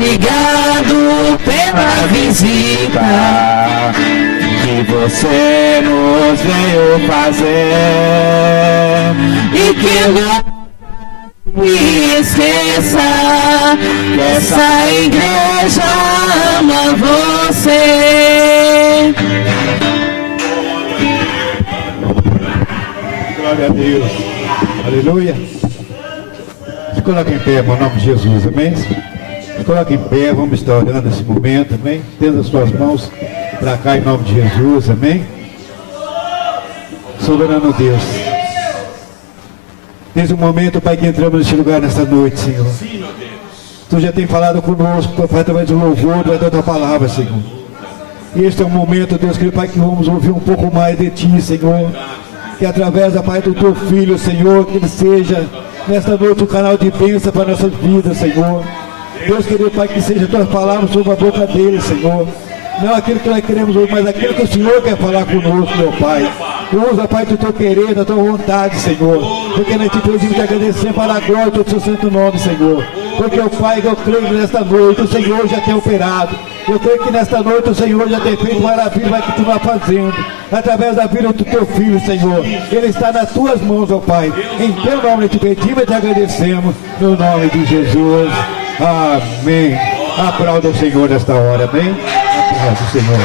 Obrigado pela visita que você nos veio fazer, e que não me esqueça que essa igreja ama você. Glória a Deus. Aleluia. Se coloque em pé, em nome de Jesus, amém? Se coloque em pé, vamos estar orando nesse momento, amém? Tendo as suas mãos para cá em nome de Jesus, amém? Soberano Deus, desde o momento, Pai, que entramos neste lugar nesta noite, Senhor, Tu já tem falado conosco, Pai, através do louvor, através da Tua palavra, Senhor. E este é o momento, Deus querido, Pai, que vamos ouvir um pouco mais de Ti, Senhor. Que através da Pai do Teu Filho, Senhor, que Ele seja nesta noite um canal de bênção para nossas vidas, Senhor. Deus querido, Pai, que seja Tuas palavras sobre a boca dele, Senhor. Não aquilo que nós queremos ouvir, mas aquilo que o Senhor quer falar conosco, meu Pai. Usa, Pai, do Teu querer, da Tua vontade, Senhor. Porque nós te pedimos e agradecemos para a glória do Teu santo nome, Senhor. Porque, o Pai, eu creio que nesta noite o Senhor já tem operado. Eu creio que nesta noite o Senhor já tem feito maravilha, vai continuar fazendo. Através da vida do Teu Filho, Senhor. Ele está nas Tuas mãos, ó Pai. Em Teu nome te pedimos e te agradecemos. No nome de Jesus. Amém. Aplauda o Senhor nesta hora, amém? Aplauda o Senhor.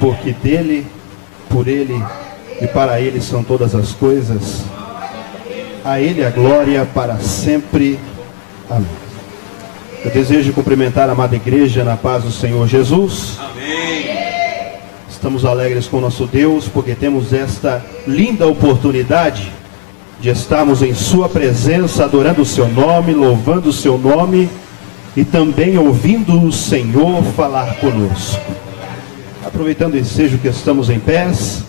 Porque dele, por ele e para ele são todas as coisas. A ele a glória para sempre. Amém. Eu desejo cumprimentar a amada igreja na paz do Senhor Jesus. Amém. Estamos alegres com o nosso Deus porque temos esta linda oportunidade de estarmos em sua presença, adorando o seu nome, louvando o seu nome e também ouvindo o Senhor falar conosco. Aproveitando esse ensejo que estamos em pés,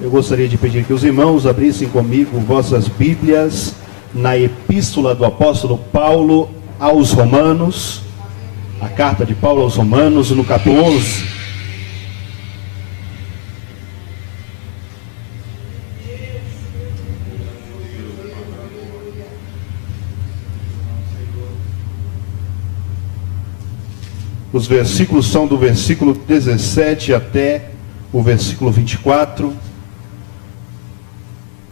eu gostaria de pedir que os irmãos abrissem comigo vossas Bíblias na Epístola do Apóstolo Paulo aos Romanos, a carta de Paulo aos Romanos, no capítulo 11. Os versículos são do versículo 17 até o versículo 24.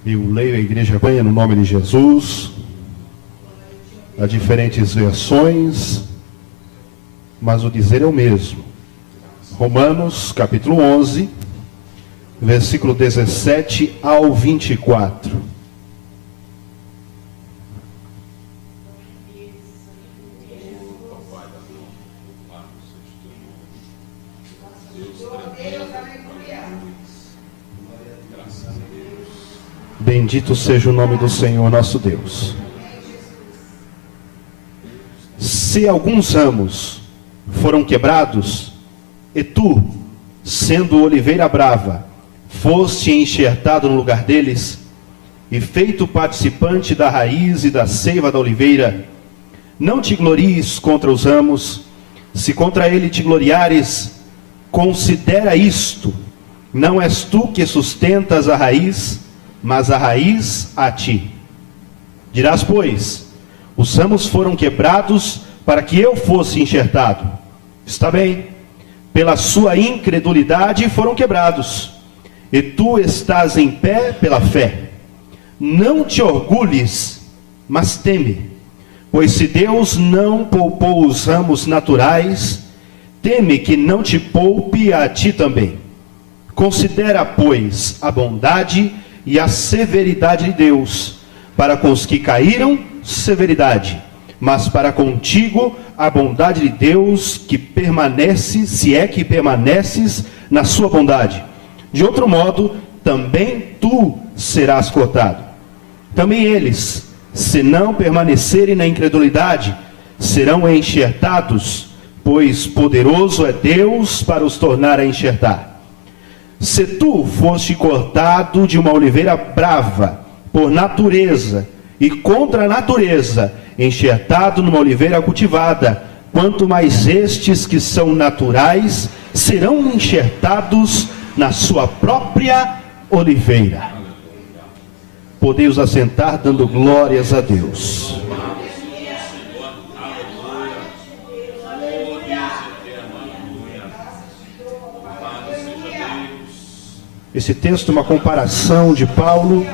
Eu leio, a igreja acompanha no nome de Jesus. Há diferentes versões, mas o dizer é o mesmo. Romanos, capítulo 11, versículo 17 ao 24. Bendito seja o nome do Senhor nosso Deus. Se alguns ramos foram quebrados, e tu, sendo oliveira brava, foste enxertado no lugar deles, e feito participante da raiz e da seiva da oliveira, não te glories contra os ramos. Se contra ele te gloriares, considera isto: não és tu que sustentas a raiz, mas a raiz a ti. Dirás, pois, os ramos foram quebrados para que eu fosse enxertado. Está bem, pela sua incredulidade foram quebrados, e tu estás em pé pela fé. Não te orgulhes, mas teme, pois se Deus não poupou os ramos naturais, teme que não te poupe a ti também. Considera, pois, a bondade e a severidade de Deus. Para com os que caíram, severidade, mas para contigo a bondade de Deus, que permanece, se é que permaneces na sua bondade. De outro modo, também tu serás cortado. Também eles, se não permanecerem na incredulidade, serão enxertados, pois poderoso é Deus para os tornar a enxertar. Se tu foste cortado de uma oliveira brava, por natureza, e contra a natureza, enxertado numa oliveira cultivada, quanto mais estes que são naturais, serão enxertados na sua própria oliveira. podei os assentar, dando glórias a Deus. Esse texto é uma comparação de Paulo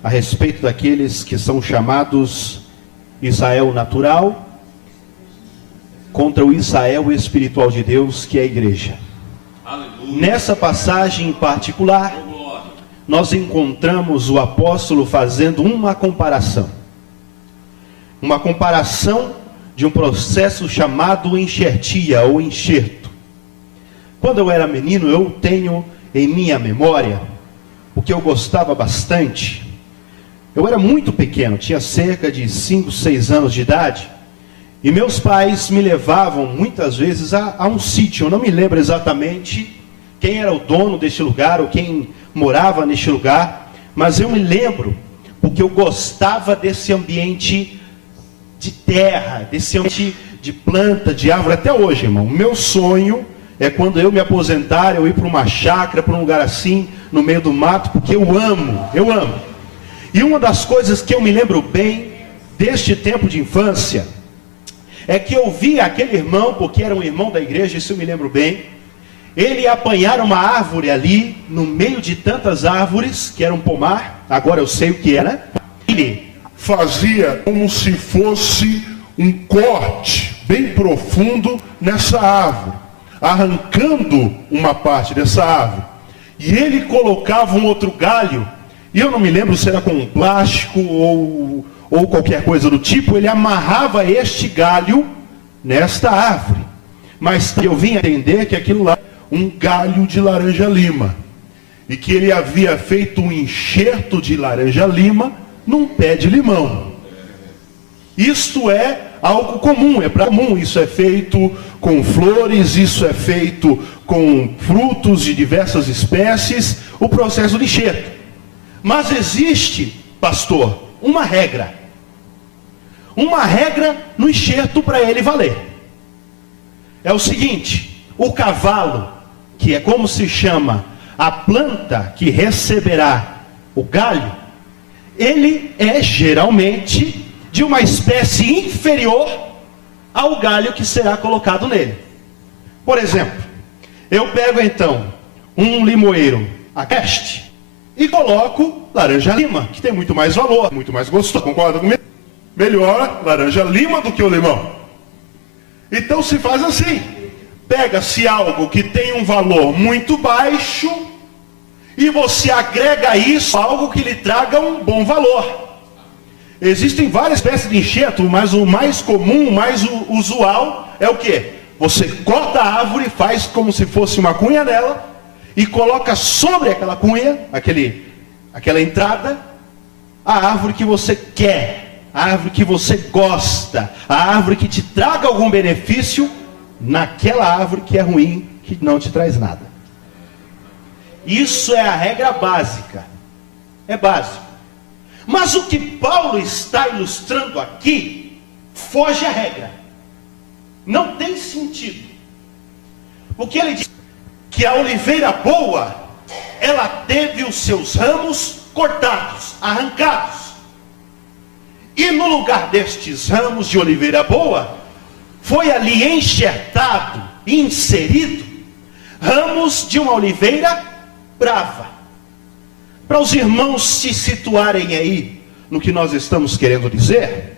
a respeito daqueles que são chamados Israel natural contra o Israel espiritual de Deus, que é a igreja. Aleluia. Nessa passagem em particular, nós encontramos o apóstolo fazendo uma comparação de um processo chamado enxertia ou enxerto. Quando eu era menino, eu tenho em minha memória o que eu gostava bastante. Eu era muito pequeno, tinha cerca de 5, 6 anos de idade, e meus pais me levavam muitas vezes a um sítio. Eu não me lembro exatamente quem era o dono deste lugar ou quem morava neste lugar, mas eu me lembro porque eu gostava desse ambiente de terra, desse ambiente de planta, de árvore. Até hoje, irmão, meu sonho é quando eu me aposentar, eu ir para uma chácara, para um lugar assim, no meio do mato, porque eu amo. E uma das coisas que eu me lembro bem deste tempo de infância é que eu vi aquele irmão, porque era um irmão da igreja, isso eu me lembro bem, ele apanhar uma árvore ali, no meio de tantas árvores, que era um pomar, agora eu sei o que era. Ele fazia como se fosse um corte bem profundo nessa árvore, arrancando uma parte dessa árvore, e ele colocava um outro galho, e eu não me lembro se era com um plástico ou qualquer coisa do tipo. Ele amarrava este galho nesta árvore, mas eu vim entender que aquilo lá era um galho de laranja-lima, e que ele havia feito um enxerto de laranja-lima num pé de limão. Isto é algo comum, é comum, isso é feito com flores, isso é feito com frutos de diversas espécies, o processo de enxerto. Mas existe, pastor, uma regra no enxerto para ele valer. É o seguinte: o cavalo, que é como se chama a planta que receberá o galho, ele é geralmente de uma espécie inferior ao galho que será colocado nele. Por exemplo, eu pego então um limoeiro Agreste e coloco laranja-lima, que tem muito mais valor, muito mais gostoso. Concorda comigo? Melhor laranja-lima do que o limão. Então se faz assim: pega-se algo que tem um valor muito baixo e você agrega isso a algo que lhe traga um bom valor. Existem várias espécies de enxerto, mas o mais comum, o mais usual é o quê? Você corta a árvore, faz como se fosse uma cunha nela e coloca sobre aquela cunha, aquela entrada, a árvore que você quer, a árvore que você gosta, a árvore que te traga algum benefício naquela árvore que é ruim, que não te traz nada. Isso é a regra básica. É básico. Mas o que Paulo está ilustrando aqui foge à regra. Não tem sentido. Porque ele diz que a oliveira boa, ela teve os seus ramos cortados, arrancados. E no lugar destes ramos de oliveira boa, foi ali enxertado, inserido, ramos de uma oliveira brava. Para os irmãos se situarem aí no que nós estamos querendo dizer,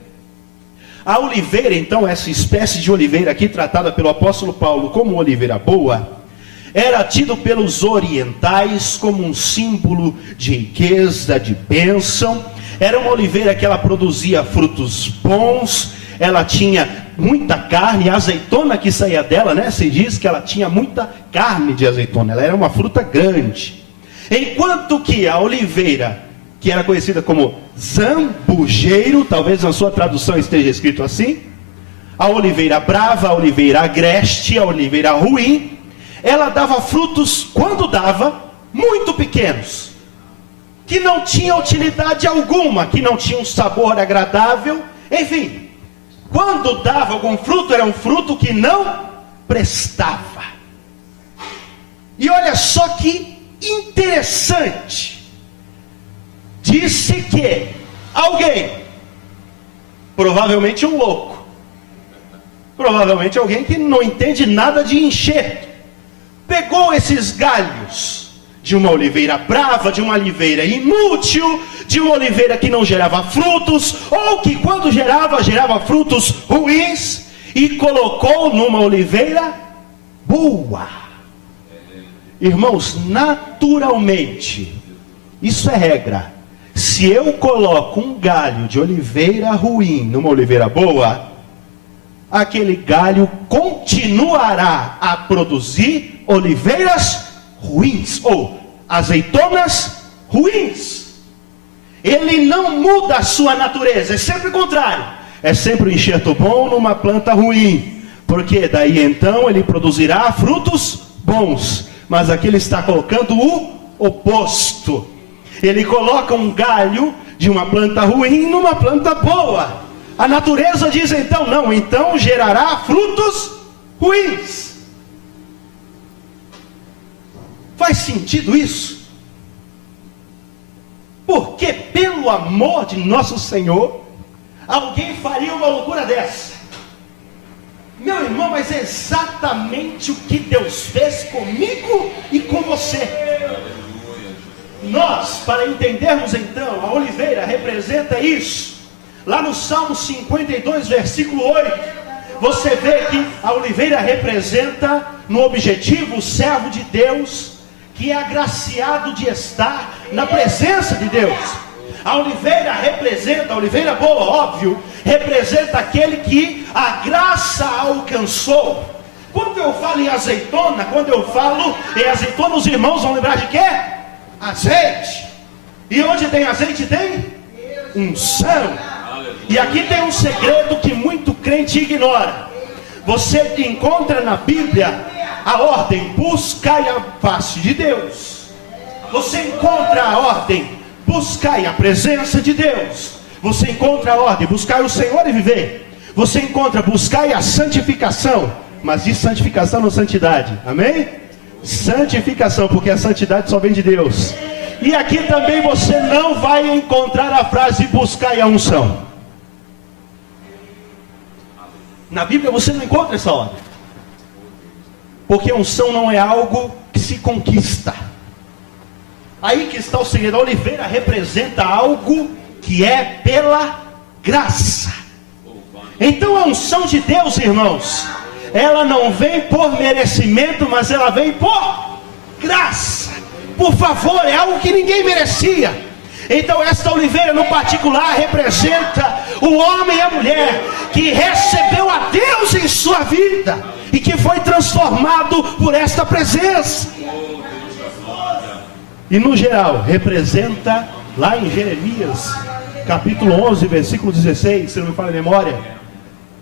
a oliveira, então, essa espécie de oliveira aqui tratada pelo apóstolo Paulo como oliveira boa, era tido pelos orientais como um símbolo de riqueza, de bênção. Era uma oliveira que ela produzia frutos bons, ela tinha muita carne, a azeitona que saía dela, né? Se diz que ela tinha muita carne de azeitona, ela era uma fruta grande. Enquanto que a oliveira, que era conhecida como zambujeiro, talvez na sua tradução esteja escrito assim, a oliveira brava, a oliveira agreste, a oliveira ruim, ela dava frutos, quando dava, muito pequenos, que não tinham utilidade alguma, que não tinham um sabor agradável, enfim, quando dava algum fruto, era um fruto que não prestava. E olha só que interessante, disse que alguém, provavelmente um louco, provavelmente alguém que não entende nada de enxerto, pegou esses galhos de uma oliveira brava, de uma oliveira inútil, de uma oliveira que não gerava frutos, ou que quando gerava frutos ruins, e colocou numa oliveira boa. Irmãos, naturalmente, isso é regra. Se eu coloco um galho de oliveira ruim numa oliveira boa, aquele galho continuará a produzir oliveiras ruins, ou azeitonas ruins. Ele não muda a sua natureza, é sempre o contrário. É sempre um enxerto bom numa planta ruim, porque daí então ele produzirá frutos bons. Mas aqui ele está colocando o oposto. Ele coloca um galho de uma planta ruim numa planta boa. A natureza diz então, não, então gerará frutos ruins. Faz sentido isso? Porque pelo amor de nosso Senhor, alguém faria uma loucura dessa? Meu irmão, mas é exatamente o que Deus fez comigo e com você. Nós, para entendermos então, a oliveira representa isso. Lá no Salmo 52, versículo 8, você vê que a oliveira representa no objetivo o servo de Deus, que é agraciado de estar na presença de Deus. A oliveira representa, a oliveira boa, óbvio, representa aquele que a graça alcançou. Quando eu falo em azeitona, quando eu falo em azeitona, os irmãos vão lembrar de quê? Azeite. E onde tem azeite tem unção. E aqui tem um segredo que muito crente ignora. Você encontra na Bíblia a ordem: buscai a face de Deus. Você encontra a ordem: buscai a presença de Deus. Você encontra a ordem: buscai o Senhor e viver. Você encontra: buscai a santificação. Mas diz santificação, não santidade. Amém? Santificação, porque a santidade só vem de Deus. E aqui também você não vai encontrar a frase: buscai a unção. Na Bíblia você não encontra essa ordem. Porque unção não é algo que se conquista. Aí que está o segredo. A oliveira representa algo que é pela graça. Então a unção de Deus, irmãos, ela não vem por merecimento, mas ela vem por graça, por favor. É algo que ninguém merecia. Então esta oliveira no particular representa o homem e a mulher que recebeu a Deus em sua vida e que foi transformado por esta presença. E no geral representa, lá em Jeremias capítulo 11, versículo 16, se não me falha a memória,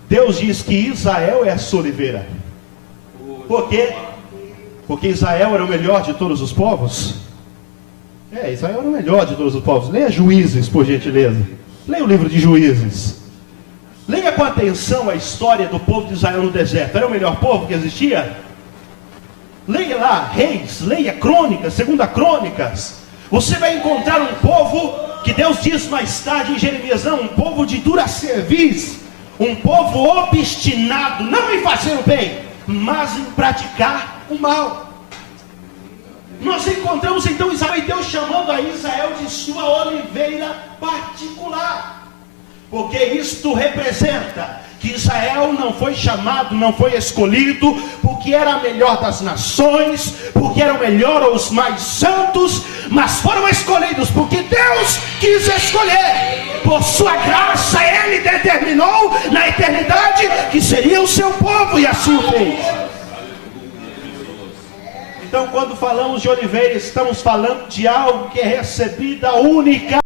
Deus diz que Israel é a sua oliveira. Por quê? Porque Israel era o melhor de todos os povos. Israel era o melhor de todos os povos. Leia Juízes, por gentileza. Leia o livro de Juízes. Leia com atenção a história do povo de Israel no deserto. Era o melhor povo que existia? Leia lá Reis, leia Crônicas, Segunda Crônicas. Você vai encontrar um povo que Deus diz mais tarde em Jeremias, não, um povo de dura cerviz, um povo obstinado, não em fazer o bem, mas em praticar o mal. Nós encontramos então Israel e Deus chamando a Israel de sua oliveira particular, porque isto representa que Israel não foi chamado, não foi escolhido porque era a melhor das nações, porque era o melhor ou os mais santos, mas foram escolhidos porque Deus quis escolher. Por sua graça Ele determinou na eternidade que seria o seu povo, e assim o fez. Então, quando falamos de oliveira, estamos falando de algo que é recebida única